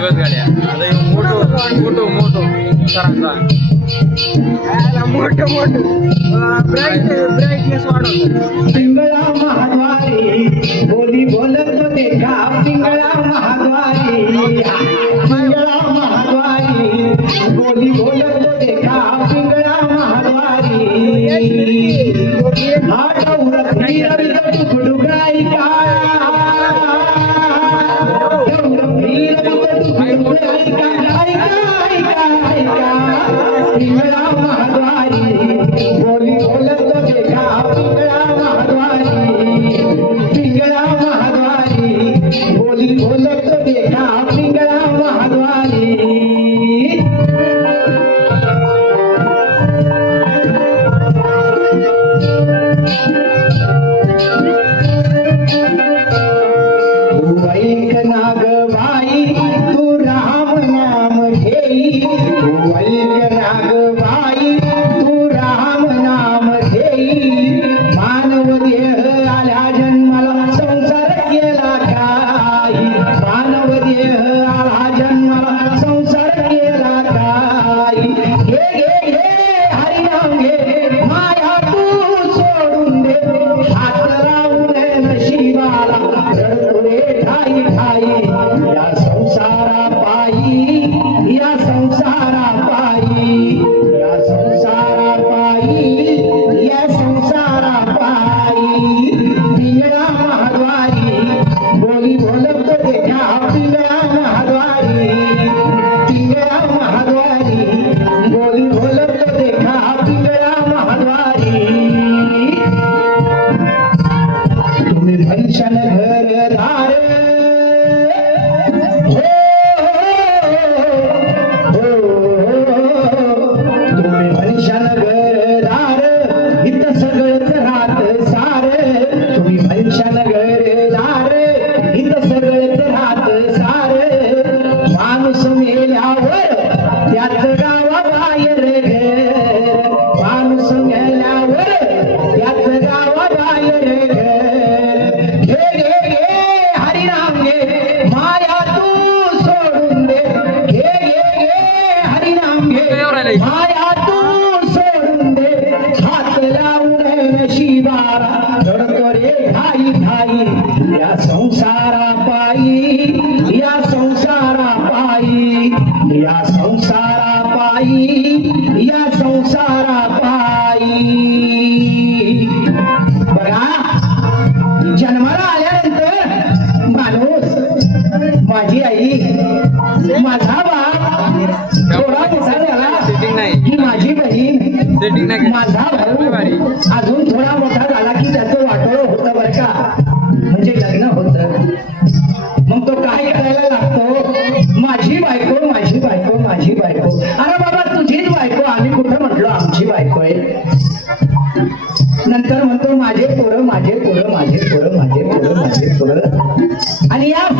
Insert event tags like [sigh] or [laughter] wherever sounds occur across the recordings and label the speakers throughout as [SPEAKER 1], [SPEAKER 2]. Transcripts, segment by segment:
[SPEAKER 1] बस गाड्या. आता मोठो मोठो मोठो. सरांचा
[SPEAKER 2] मोठं मोठं.
[SPEAKER 1] ब्राईट ब्राईटनेस वाढवतो.
[SPEAKER 3] पिंगळा महाद्वारी बोली बोलत देखा पिंगळा महाद्वारी पिंगळा महाद्वारी बोली बोलत देखा पिंगळा महाद्वारी. आठवून फिरवित Buraya माझी आई माझा बाप थोडा मोठा झाला
[SPEAKER 1] Setting नाही. की माझी
[SPEAKER 3] बहीण.
[SPEAKER 1] माझा. भाऊ
[SPEAKER 3] अजून थोडा मोठा झाला की त्याचं वाटोळ होतं बरं का. म्हणजे लग्न होतं. मग तो काय करायला लागतो? माझी बायको माझी बायको माझी बायको. अरे बाबा तुझीच बायको. आम्ही कुठं म्हटलो? आमची बायको आहे. नंतर म्हणतो माझे पोरं माझे पोरं माझे पोरं माझे पोरं माझे पोरं. आणि या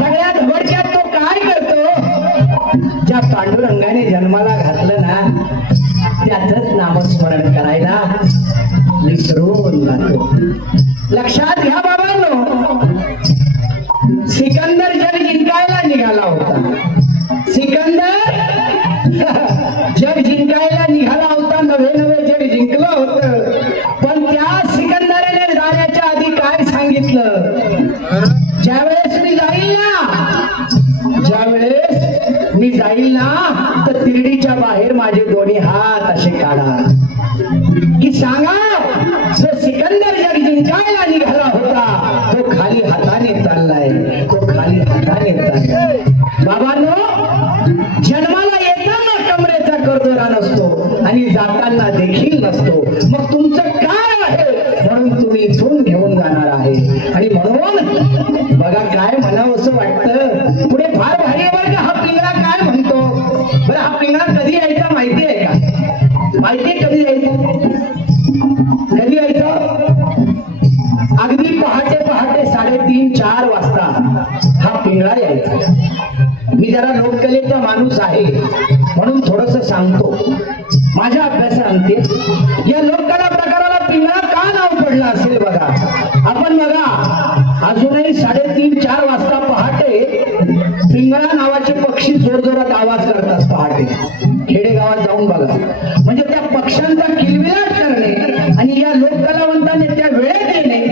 [SPEAKER 3] लक्षात घ्या बाबांनो. सिकंदर जग जिंकायला निघाला होता. सिकंदर [laughs] जग जिंकायला निघाला होता नवे नवे जग जिंकलं होतं. पण त्या सिकंदराने जाण्याच्या आधी काय सांगितलं? ज्यावेळेस मी जाईल ना ज्यावेळेस मी जाईल ना तर तिरडीच्या चाललाय. तो खाली हाताने चाललाय बाबांनो जन्माला येताना कमरेचा कर्जोरा नसतो आणि जाताना देखील नसतो. मग तुमचं काय आहे? म्हणून तुम्ही इथून घेऊन जाणार आहे. आणि म्हणून बघा काय म्हणावं असं वाटतं. पुढे फार भारी आहे बरं हा पिंगळा काय म्हणतो? बरं हा पिंगळा कधी यायचा माहिती आहे का? माहिती कधी यायचा? जरा लोककलेचा माणूस आहे म्हणून थोडस सांगतो. माझ्या अभ्यासांते या लोककला प्रकाराला पिंगळा का नाव पडला असेल बघा? आपण बघा अजूनही साडेतीन चार वाजता पहाटे पिंगळा नावाचे पक्षी जोरजोरात आवाज करतात पहाटे. खेडेगावात जाऊन बघा. म्हणजे त्या पक्ष्यांचा किलबिलाट करणे आणि या लोककलावंताने त्या वेळेत येणे